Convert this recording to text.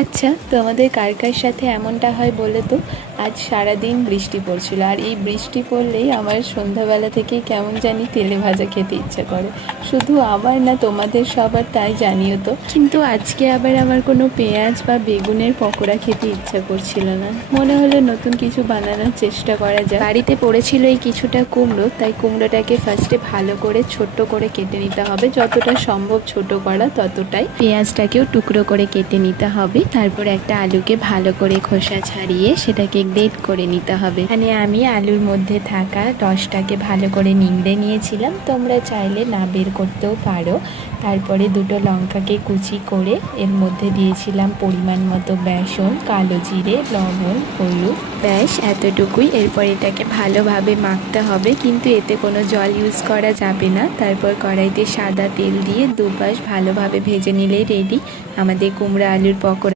আচ্ছা, তোমাদের কার কার সাথে এমনটা হয় বলো তো? আজ সারাদিন বৃষ্টি পড়ছিল, আর এই বৃষ্টি পড়লেই আমার সন্ধ্যাবেলা থেকেই কেমন জানি তেলে ভাজা খেতে ইচ্ছা করে। শুধু আমার না, তোমাদের সবার, তাই জানিও তো। কিন্তু আজকে আবার আমার কোনো পেঁয়াজ বা বেগুনের পকোড়া খেতে ইচ্ছা করছিল না। মনে হলো নতুন কিছু বানানোর চেষ্টা করা যায়। বাড়িতে পড়েছিল এই কিছুটা কুমড়ো, তাই কুমড়োটাকে ফার্স্টে ভালো করে ছোট্ট করে কেটে নিতে হবে, যতটা সম্ভব ছোট করা ততটাই। পেঁয়াজটাকেও টুকরো করে কেটে নিতে হবে। তারপর একটা আলুকে ভালো করে খোসা ছাড়িয়ে সেটাকে গ্রেট করে নিতে হবে। মানে আমি আলুর মধ্যে থাকা রসটাকে ভালো করে নিংড়ে নিয়েছিলাম, তোমরা চাইলে না বের করতেও পারো। তারপরে দুটো লঙ্কাকে কুচি করে এর মধ্যে দিয়েছিলাম পরিমাণ মতো বেসন, কালো জিরে, লবণ, হলুদ, ব্যাস এতটুকুই। এরপর এটাকে ভালোভাবে মাখতে হবে, কিন্তু এতে কোনো জল ইউজ করা যাবে না। তারপর কড়াইতে সাদা তেল দিয়ে দুপাশ ভালোভাবে ভেজে নিলেই রেডি আমাদের কুমড়া আলুর পকোড়া।